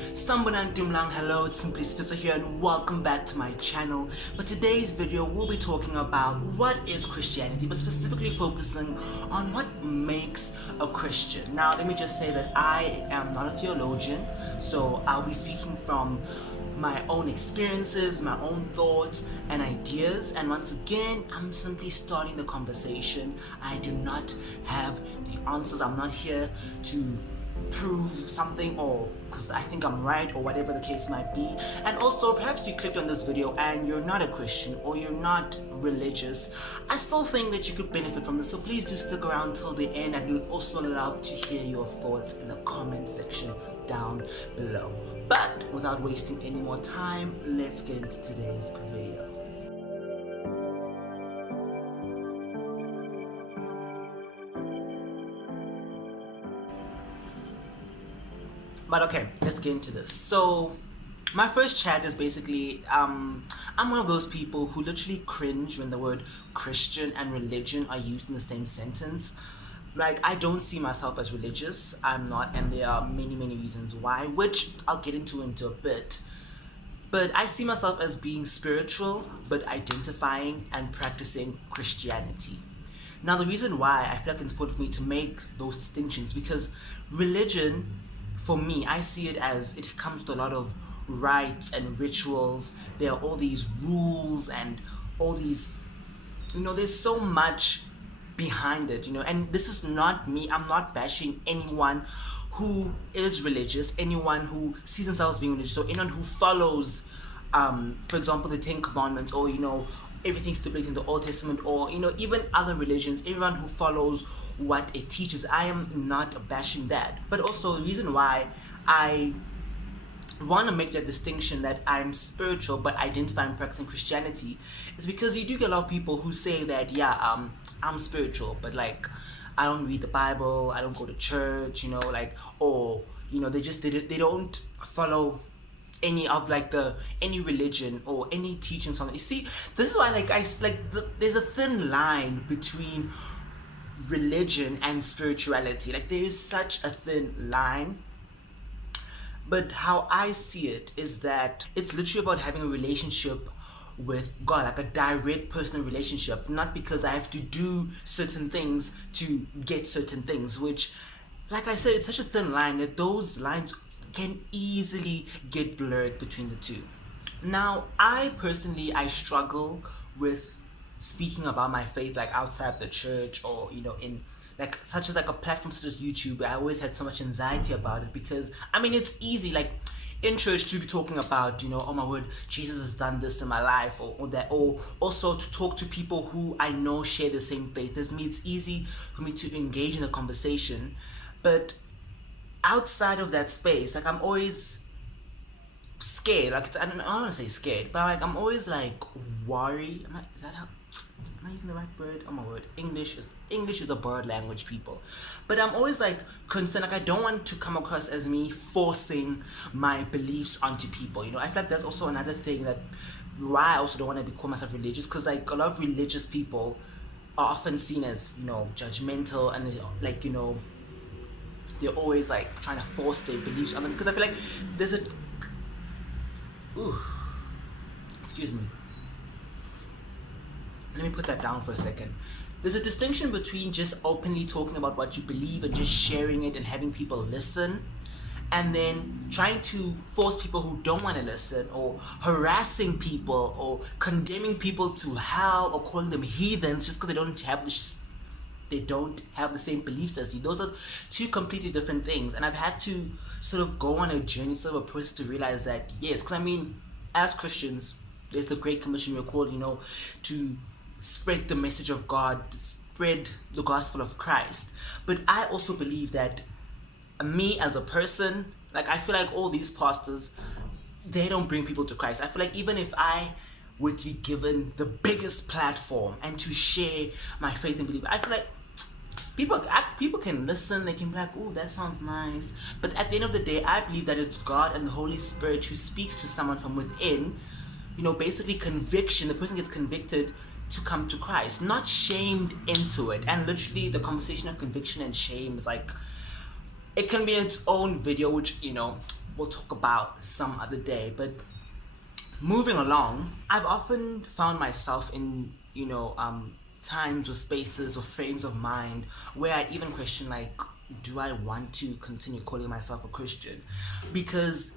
Sambanan Dumlang, hello, it's Simply Spissa here and welcome back to my channel. For today's video, we'll be talking about what is Christianity, but specifically focusing on what makes a Christian. Now, let me just say that I am not a theologian, so I'll be speaking from my own experiences, my own thoughts and ideas, and once again, I'm simply starting the conversation. I do not have the answers. I'm not here to prove something or because I think I'm right or whatever the case might be. And also, perhaps you clicked on this video and you're not a Christian or you're not religious. I still think that you could benefit from this, so please do stick around till the end. I would also love to hear your thoughts in the comment section down below. But without wasting any more time, let's get into today's video. But okay, let's get into this. So my first chat is basically I'm one of those people who literally cringe when the word Christian and religion are used in the same sentence. Like, I don't see myself as religious. I'm not, and there are many reasons why, which I'll get into a bit. But I see myself as being spiritual, but identifying and practicing Christianity. Now, the reason why I feel like it's important for me to make those distinctions, because religion, for me, I see it as it comes with a lot of rites and rituals. There are all these rules and all these, there's so much behind it, and this is not me. I'm not bashing anyone who is religious, anyone who sees themselves being religious, or anyone who follows, for example, the Ten Commandments, or, everything stipulated in the Old Testament, or, even other religions, everyone who follows what it teaches. I am not bashing that. But also, the reason why I want to make that distinction that I'm spiritual but identify and practicing Christianity is because you do get a lot of people who say that, I'm spiritual, but like, I don't read the Bible, I don't go to church, or, they don't follow any of any religion or any teachings on it. You see, this is why there's a thin line between religion and spirituality. Like, there is such a thin line. But how I see it is that it's literally about having a relationship with God, like a direct personal relationship, not because I have to do certain things to get certain things, which, like I said, it's such a thin line that those lines can easily get blurred between the two. Now, I struggle with speaking about my faith, like outside the church, or in such as a platform such as YouTuber. I always had so much anxiety about it because it's easy, like in church, to be talking about, oh my word, Jesus has done this in my life, or that, or also to talk to people who I know share the same faith as me. It's easy for me to engage in a conversation, but outside of that space, I'm always scared. I don't want to say scared, but I'm always worried. Am I using the right word? Oh my word, English is a bird language, people. But I'm always concerned. I don't want to come across as me forcing my beliefs onto people. I feel like that's also another thing that why I also don't want to call myself religious, because a lot of religious people are often seen as judgmental, and they're always trying to force their beliefs on them, because I feel like there's excuse me. Let me put that down for a second. There's a distinction between just openly talking about what you believe and just sharing it and having people listen, and then trying to force people who don't want to listen, or harassing people, or condemning people to hell, or calling them heathens just because they don't have the same beliefs as you. Those are two completely different things, and I've had to sort of go on a journey, sort of a process to realize that, yes, because as Christians, there's the Great Commission. We're called, to spread the message of God, spread the gospel of Christ. But I also believe that me as a person, I feel like all these pastors, they don't bring people to Christ. I feel like even if I were to be given the biggest platform and to share my faith and belief, I feel like people can listen, they can be like, oh, that sounds nice. But at the end of the day, I believe that it's God and the Holy Spirit who speaks to someone from within. Basically conviction. The person gets convicted to come to Christ, not shamed into it. And literally, the conversation of conviction and shame is it can be its own video, which we'll talk about some other day. But moving along, I've often found myself in, times or spaces or frames of mind where I even question, like, do I want to continue calling myself a Christian? Because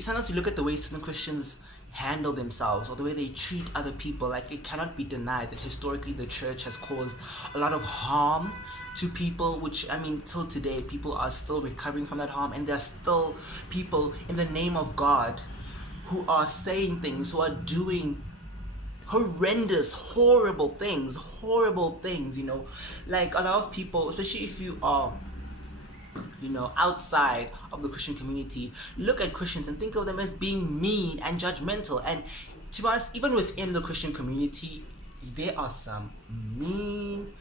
sometimes you look at the way certain Christians handle themselves or the way they treat other people. Like, it cannot be denied that historically the church has caused a lot of harm to people, which, I mean, till today people are still recovering from that harm, and there are still people in the name of God who are saying things, who are doing horrendous, horrible things, like a lot of people, especially if you are, outside of the Christian community, look at Christians and think of them as being mean and judgmental. And to be honest, even within the Christian community, there are some mean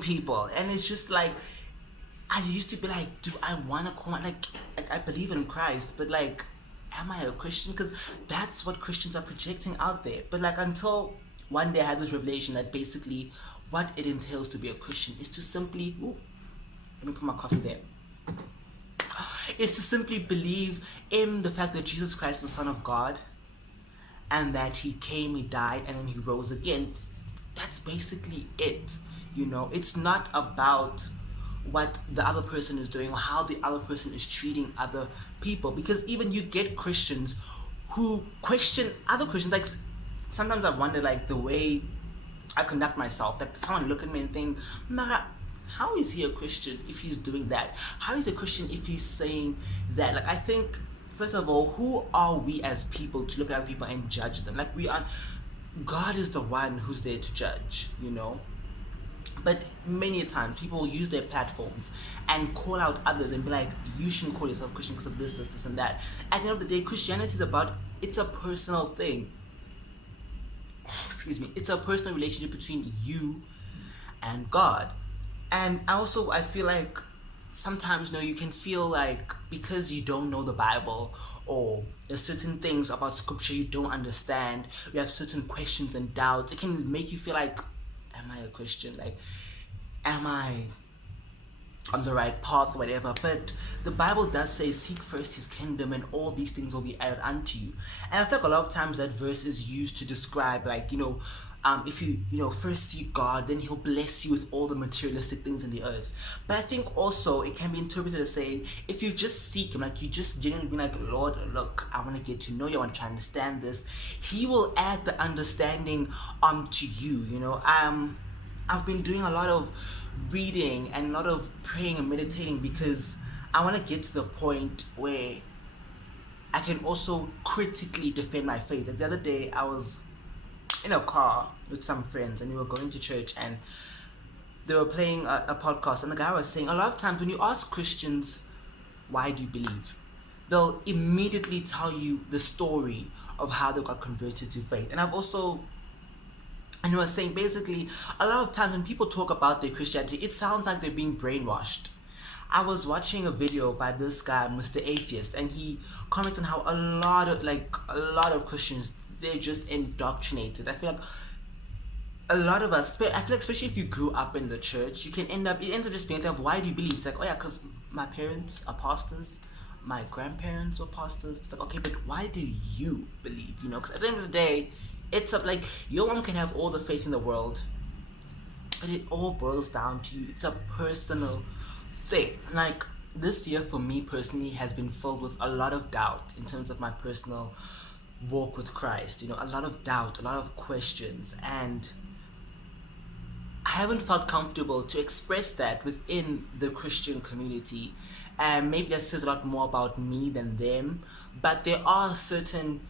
people. And it's just like, I used to be like, do I want to call like I believe in Christ, but like, am I a Christian? Because that's what Christians are projecting out there. But like, until one day I had this revelation that basically what it entails to be a Christian is to simply, let me put my coffee there, is to simply believe in the fact that Jesus Christ is the Son of God, and that he came, he died, and then he rose again. That's basically it. It's not about what the other person is doing or how the other person is treating other people, because even you get Christians who question other Christians. Like, sometimes I wonder, like, the way I conduct myself, that someone look at me and think, nah, how is he a Christian if he's doing that? How is he a Christian if he's saying that? Like, I think, first of all, who are we as people to look at other people and judge them? Like, God is the one who's there to judge, But many times people use their platforms and call out others and be like, you shouldn't call yourself Christian because of this and that. At the end of the day, Christianity is it's a personal thing. Excuse me. It's a personal relationship between you and God. And also, I feel like sometimes, you can feel like because you don't know the Bible, or there's certain things about scripture you don't understand, you have certain questions and doubts, it can make you feel like, am I a Christian? Like, am I on the right path, whatever? But the Bible does say, seek first his kingdom and all these things will be added unto you. And I feel like a lot of times that verse is used to describe, like, if you first seek God, then he'll bless you with all the materialistic things in the earth. But I think also it can be interpreted as saying, if you just seek him, like, you just genuinely be like, Lord, look, I want to get to know you, I want to try to understand this, he will add the understanding onto you. I've been doing a lot of reading and a lot of praying and meditating because I want to get to the point where I can also critically defend my faith. Like, the other day I was in a car with some friends and we were going to church, and they were playing a podcast, and the guy was saying, a lot of times when you ask Christians, why do you believe, they'll immediately tell you the story of how they got converted to faith. And he was saying, basically, a lot of times when people talk about their Christianity, it sounds like they're being brainwashed. I was watching a video by this guy, Mr. Atheist, and he commented on how a lot of Christians, they're just indoctrinated. I feel like a lot of us, I feel like especially if you grew up in the church, it ends up just being like, why do you believe? It's like, oh yeah, because my parents are pastors, my grandparents were pastors. It's like, okay, but why do you believe? Because at the end of the day, it's up, like, your mom can have all the faith in the world, but it all boils down to you. It's a personal thing. Like, this year for me personally has been filled with a lot of doubt in terms of my personal walk with Christ. A lot of doubt, a lot of questions, and I haven't felt comfortable to express that within the Christian community. And maybe that says a lot more about me than them, but there are certain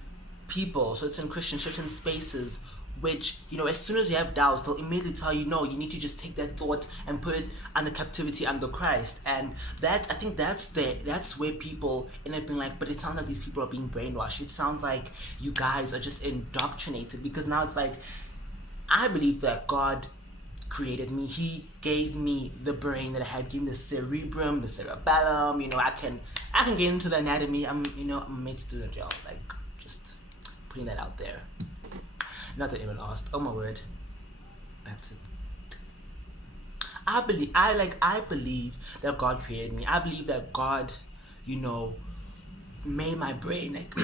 people, certain Christians, certain spaces which, as soon as you have doubts, they'll immediately tell you, no, you need to just take that thought and put it under captivity under Christ. And I think that's where people end up being like, but it sounds like these people are being brainwashed. It sounds like you guys are just indoctrinated, because now it's like, I believe that God created me. He gave me the brain that I had, given the cerebrum, the cerebellum. I can get into the anatomy. I'm a med student, y'all. Like, just putting that out there. Not that anyone asked. Oh my word. That's it. I believe that God created me. I believe that God, you know, made my brain. Like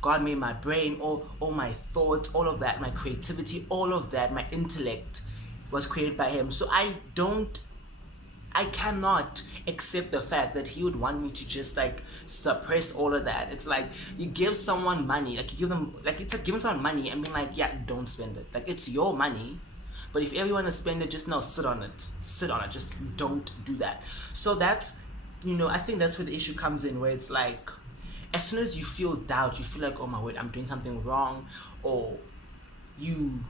God made my brain, all my thoughts, all of that, my creativity, all of that, my intellect was created by him. So I cannot accept the fact that he would want me to just like suppress all of that. It's like you give someone money, like you give them, like it's like giving someone money and being like, yeah, don't spend it. Like it's your money, but if everyone to spend it, just no, sit on it, just don't do that. So that's, I think that's where the issue comes in, where it's like, as soon as you feel doubt, you feel like, oh my word, I'm doing something wrong, or you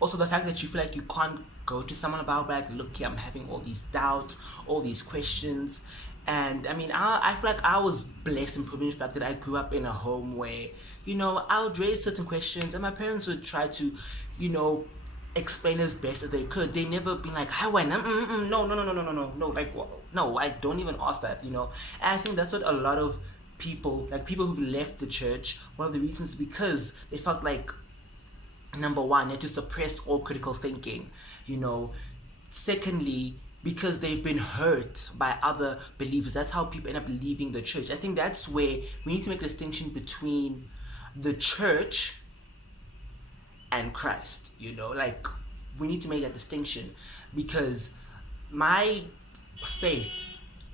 also the fact that you feel like you can't go to someone about, like, look here, I'm having all these doubts, all these questions. And I mean, I feel like I was blessed and privileged the fact that I grew up in a home where, I would raise certain questions and my parents would try to, explain as best as they could. They never been like, hi, why, no, like, no, I don't even ask that, And I think that's what a lot of people, like people who've left the church, one of the reasons is because they felt like, number one, you have to suppress all critical thinking, Secondly, because they've been hurt by other believers. That's how people end up leaving the church. I think that's where we need to make a distinction between the church and Christ, like we need to make that distinction, because my faith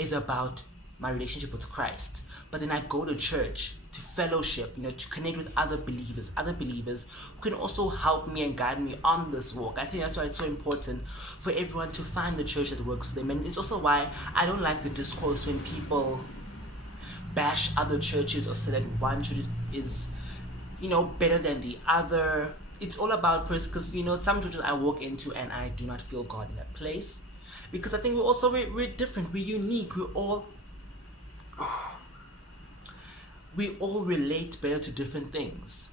is about my relationship with Christ, but then I go to church to fellowship, to connect with other believers who can also help me and guide me on this walk. I think that's why it's so important for everyone to find the church that works for them. And it's also why I don't like the discourse when people bash other churches or say that one church is better than the other. It's all about person, because some churches I walk into and I do not feel God in that place, because I think we're different, we're unique, we all relate better to different things.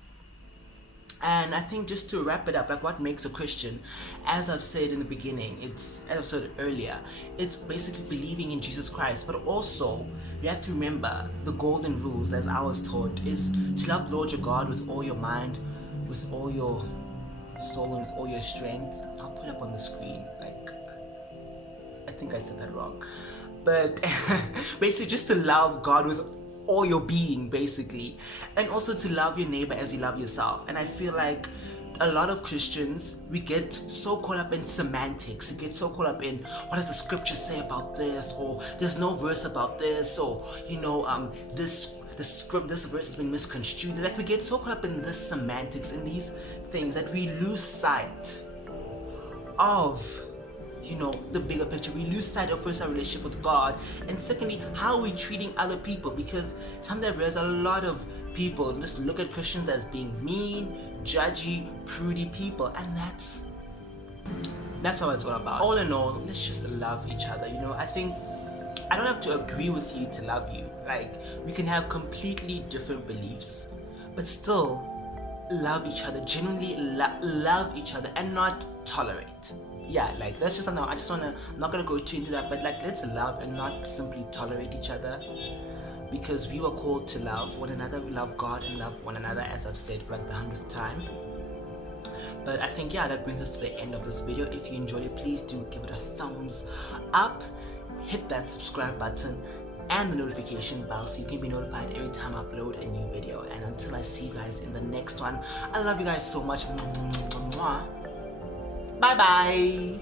And I think, just to wrap it up, like what makes a Christian, as I've said in the beginning, as I've said earlier, it's basically believing in Jesus Christ. But also, you have to remember the golden rules, as I was taught, is to love the Lord your God with all your mind, with all your soul, and with all your strength. I'll put it up on the screen, like, I think I said that wrong. But basically, just to love God with all your being, basically, and also to love your neighbor as you love yourself. And I feel like a lot of Christians, we get so caught up in semantics, we get so caught up in what does the scripture say about this, or there's no verse about this, or this verse has been misconstrued. Like, we get so caught up in this semantics and these things that we lose sight of the bigger picture. We lose sight of, first, our relationship with God, and secondly, how we're treating other people, because sometimes I've realized a lot of people just look at Christians as being mean, judgy, prudy people, and that's what it's all about. All in all, let's just love each other. I think I don't have to agree with you to love you. Like, we can have completely different beliefs, but still love each other, genuinely love each other, and not tolerate. Yeah, like, that's just something I'm not gonna go too into that, but like, let's love and not simply tolerate each other, because we were called to love one another, love God and love one another, as I've said for like the 100th time. But I think, yeah, that brings us to the end of this video. If you enjoyed it, please do give it a thumbs up, hit that subscribe button and the notification bell so you can be notified every time I upload a new video. And until I see you guys in the next one, I love you guys so much. Bye bye.